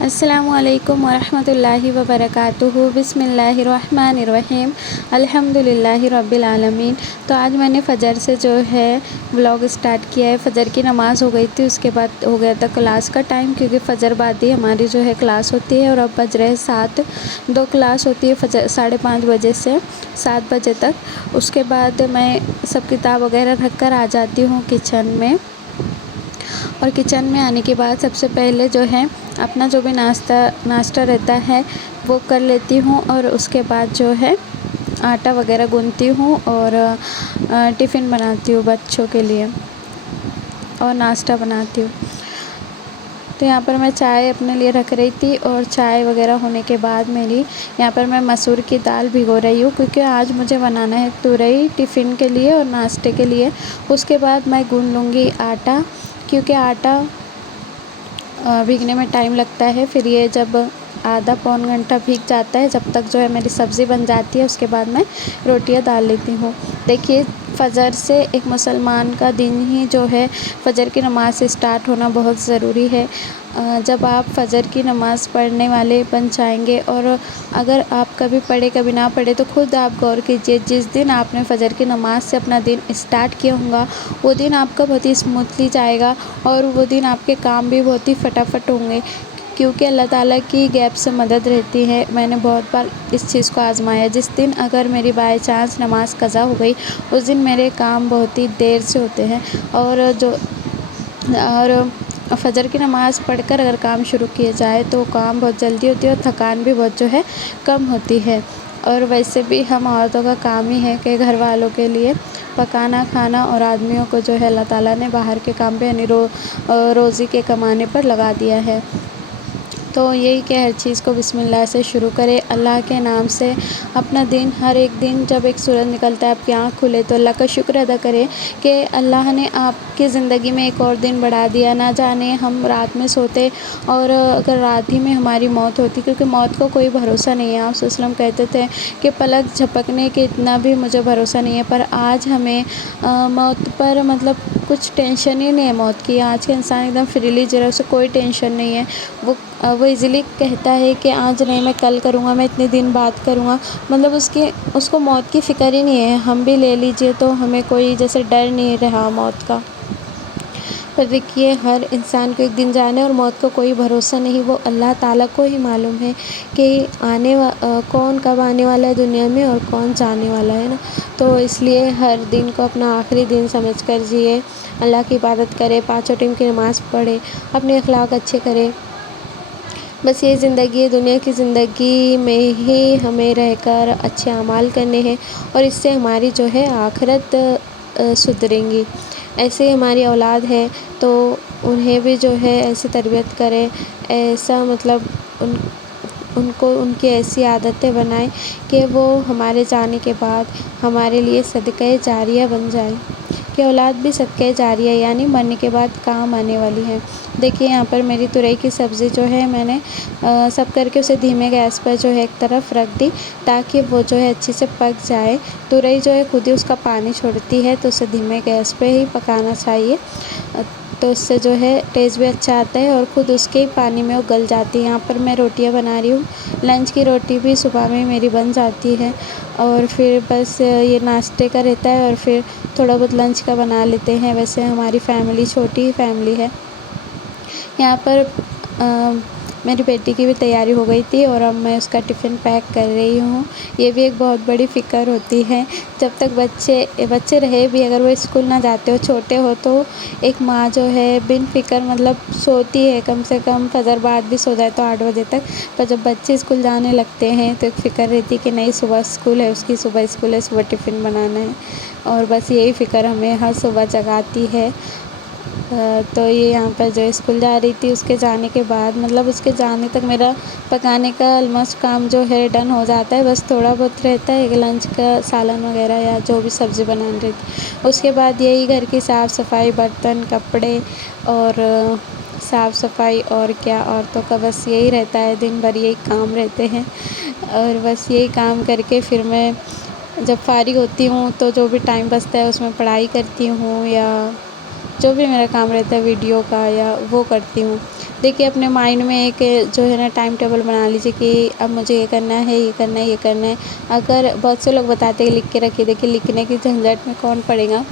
السلام علیکم ورحمۃ اللہ وبرکاتہ۔ بسم اللہ الرحمن الرحیم، الحمد للہ رب العالمین۔ تو آج میں نے فجر سے جو ہے ولاگ اسٹارٹ کیا ہے۔ فجر کی نماز ہو گئی تھی، اس کے بعد ہو گیا تھا کلاس کا ٹائم، کیونکہ فجر بعد ہی ہماری جو ہے کلاس ہوتی ہے، اور اب بج رہے 7۔ 2 کلاس ہوتی ہے فجر 5:30 بجے سے 7 بجے تک۔ اس کے بعد میں سب کتاب وغیرہ رکھ کر آ جاتی ہوں کچن میں، اور کچن میں آنے کے بعد سب سے پہلے جو ہے اپنا جو بھی ناشتہ رہتا ہے وہ کر لیتی ہوں، اور اس کے بعد جو ہے آٹا وغیرہ گوندھتی ہوں اور ٹفن بناتی ہوں بچوں کے لیے، اور ناشتہ بناتی ہوں۔ تو یہاں پر میں چائے اپنے لیے رکھ رہی تھی، اور چائے وغیرہ ہونے کے بعد میری یہاں پر میں مسور کی دال بھگو رہی ہوں، کیونکہ آج مجھے بنانا ہے تورئی ٹفن کے لیے اور ناشتے کے لیے۔ اس کے بعد میں گوندھ لوں گی آٹا، کیونکہ آٹا بھیگنے میں ٹائم لگتا ہے۔ پھر یہ جب آدھا پون گھنٹہ بھیگ جاتا ہے، جب تک جو ہے میری سبزی بن جاتی ہے، اس کے بعد میں روٹیاں ڈال لیتی ہوں۔ دیکھیے، فجر سے ایک مسلمان کا دن ہی جو ہے فجر کی نماز سے اسٹارٹ ہونا بہت ضروری ہے۔ جب آپ فجر کی نماز پڑھنے والے بن جائیں گے، اور اگر آپ کبھی پڑھے کبھی نہ پڑھے تو خود آپ غور کیجیے، جس دن آپ نے فجر کی نماز سے اپنا دن اسٹارٹ کیا ہوگا، وہ دن آپ کا بہت ہی اسموتھلی جائے گا، اور وہ دن آپ کے کام بھی بہت ہی فٹافٹ ہوں گے، کیونکہ اللہ تعالیٰ کی غیب سے مدد رہتی ہے۔ میں نے بہت بار اس چیز کو آزمایا۔ جس دن اگر میری بائی چانس نماز قضا ہو گئی، اس دن میرے کام بہت ہی دیر سے ہوتے ہیں، اور فجر کی نماز پڑھ کر اگر کام شروع کیے جائے تو کام بہت جلدی ہوتی ہے، اور تھکان بھی بہت جو ہے کم ہوتی ہے۔ اور ویسے بھی ہم عورتوں کا کام ہی ہے کہ گھر والوں کے لیے پکانا کھانا، اور آدمیوں کو جو ہے اللہ تعالیٰ نے باہر کے کام پہ یعنی روزی کے کمانے پر لگا دیا ہے۔ تو یہی کہ ہر چیز کو بسم اللہ سے شروع کرے، اللہ کے نام سے اپنا دن، ہر ایک دن جب ایک سورج نکلتا ہے، آپ کی آنکھ کھلے تو اللہ کا شکر ادا کرے کہ اللہ نے آپ کی زندگی میں ایک اور دن بڑھا دیا۔ نہ جانے ہم رات میں سوتے، اور اگر رات ہی میں ہماری موت ہوتی، کیونکہ موت کو کوئی بھروسہ نہیں ہے۔ آپ صلی اللہ علیہ وسلم کہتے تھے کہ پلک جھپکنے کے اتنا بھی مجھے بھروسہ نہیں ہے، پر آج ہمیں موت پر مطلب کچھ ٹینشن ہی نہیں ہے موت کی۔ آج کا انسان ایک دم فریلی جی رہا ہے، اسے کوئی ٹینشن نہیں ہے۔ وہ ایزیلی کہتا ہے کہ آج نہیں، میں کل کروں گا، میں اتنے دن بعد کروں گا، مطلب اس کو موت کی فکر ہی نہیں ہے۔ ہم بھی لے لیجئے تو ہمیں کوئی جیسے ڈر نہیں رہا موت کا۔ پر دیکھیے، ہر انسان کو ایک دن جانا ہے، اور موت کا کوئی بھروسہ نہیں، وہ اللہ تعالیٰ کو ہی معلوم ہے کہ کون کب آنے والا ہے دنیا میں، اور کون جانے والا ہے نا۔ تو اس لیے ہر دن کو اپنا آخری دن سمجھ کر جیے، اللہ کی عبادت کرے، 5 ٹائم کی نماز پڑھے، اپنے اخلاق اچھے کرے۔ بس یہ زندگی ہے، دنیا کی زندگی میں ہی ہمیں رہ کر اچھے اعمال کرنے ہیں، اور اس سے ہماری جو ہے آخرت سدھریں گی۔ ایسے ہی ہماری اولاد ہے تو انہیں بھی جو ہے ایسی تربیت کریں، ایسا مطلب ان کی ایسی عادتیں بنائیں کہ وہ ہمارے جانے کے بعد ہمارے لیے صدقہ جاریہ بن جائے، کہ اولاد بھی صدقہ جاریہ یعنی مرنے کے بعد کام آنے والی ہے۔ دیکھیے، یہاں پر میری تورئی کی سبزی جو ہے میں نے سب کر کے اسے دھیمے گیس پر جو ہے ایک طرف رکھ دی، تاکہ وہ جو ہے اچھے سے پک جائے۔ تورئی جو ہے خود ہی اس کا پانی چھوڑتی ہے، تو اسے دھیمے گیس پہ ہی پکانا چاہیے، تو اس سے جو ہے ٹیسٹ بھی اچھا آتا ہے، اور خود اس کے پانی میں وہ گل جاتی ہے۔ یہاں پر میں روٹیاں بنا رہی ہوں، لنچ کی روٹی بھی صبح میں میری بن جاتی ہے، اور پھر بس یہ ناشتے کا رہتا ہے، اور پھر تھوڑا بہت لنچ کا بنا لیتے ہیں۔ ویسے ہماری فیملی چھوٹی ہی فیملی ہے۔ یہاں پر میری بیٹی کی بھی تیاری ہو گئی تھی، اور اب میں اس کا ٹفن پیک کر رہی ہوں۔ یہ بھی ایک بہت بڑی فکر ہوتی ہے، جب تک بچے رہے بھی، اگر وہ اسکول نہ جاتے ہو، چھوٹے ہو، تو ایک ماں جو ہے بن فکر مطلب سوتی ہے، کم سے کم فجر بعد بھی سو جائے تو 8 بجے تک، پر جب بچے اسکول جانے لگتے ہیں تو ایک فکر رہتی ہے کہ نہیں، صبح اسکول ہے، اس کی صبح اسکول ہے، صبح ٹفن بنانا ہے، اور بس یہی فکر ہمیں ہر صبح جگاتی ہے۔ تو یہ یہاں پر جو اسکول جا رہی تھی، اس کے جانے کے بعد مطلب اس کے جانے تک میرا پکانے کا آلموسٹ کام جو ہے ڈن ہو جاتا ہے، بس تھوڑا بہت رہتا ہے کہ لنچ کا سالن وغیرہ یا جو بھی سبزی بنانی رہتی۔ اس کے بعد یہی گھر کی صاف صفائی، برتن، کپڑے، اور صاف صفائی، اور کیا، عورتوں کا بس یہی رہتا ہے، دن بھر یہی کام رہتے ہیں، اور بس یہی کام کر کے پھر میں جب فارغ ہوتی ہوں تو جو بھی ٹائم بچتا ہے اس میں پڑھائی کرتی ہوں، یا جو بھی میرا کام رہتا ہے ویڈیو کا یا وہ کرتی ہوں۔ دیکھیے اپنے مائنڈ میں ایک جو ہے نا ٹائم ٹیبل بنا لیجیے کہ اب مجھے یہ کرنا ہے، یہ کرنا ہے، یہ کرنا ہے۔ اگر بہت سے لوگ بتاتے ہیں لکھ کے رکھیے، دیکھیے لکھنے کی جھنجھٹ میں کون پڑے گا،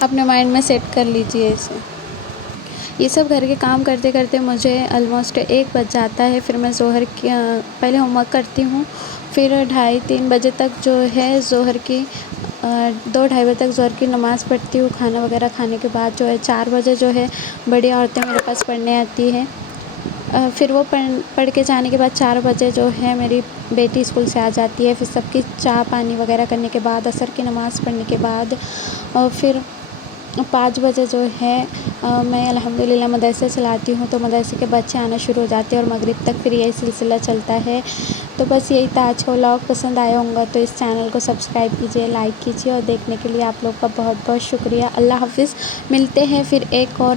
اپنے مائنڈ میں سیٹ کر لیجیے اسے۔ یہ سب گھر کے کام کرتے کرتے مجھے آلموسٹ 1 بج جاتا ہے۔ پھر میں ظہر کی پہلے ہوم ورک کرتی ہوں، پھر 2:30-3 بجے تک جو ہے ظہر کی 2-2:30 بجے تک ظہر کی نماز پڑھتی ہوں۔ کھانا وغیرہ کھانے کے بعد جو ہے 4 بجے جو ہے بڑی عورتیں میرے پاس پڑھنے آتی ہیں۔ پھر وہ پڑھ کے جانے کے بعد 4 بجے جو ہے میری بیٹی اسکول سے آ جاتی ہے۔ پھر سب کی چائے پانی وغیرہ کرنے کے بعد، عصر کی نماز پڑھنے کے بعد پھر 5 بجے جو ہے میں الحمدللہ مدرسے چلاتی ہوں، تو مدرسے کے بچے آنا شروع ہو جاتے ہیں اور مغرب تک پھر یہی سلسلہ چلتا ہے۔ تو بس یہی تھا آج کا ولاگ۔ پسند آیا ہوگا تو اس چینل کو سبسکرائب کیجیے، لائک کیجیے، اور دیکھنے کے لیے آپ لوگ کا بہت بہت شکریہ۔ اللہ حافظ۔ ملتے ہیں پھر ایک اور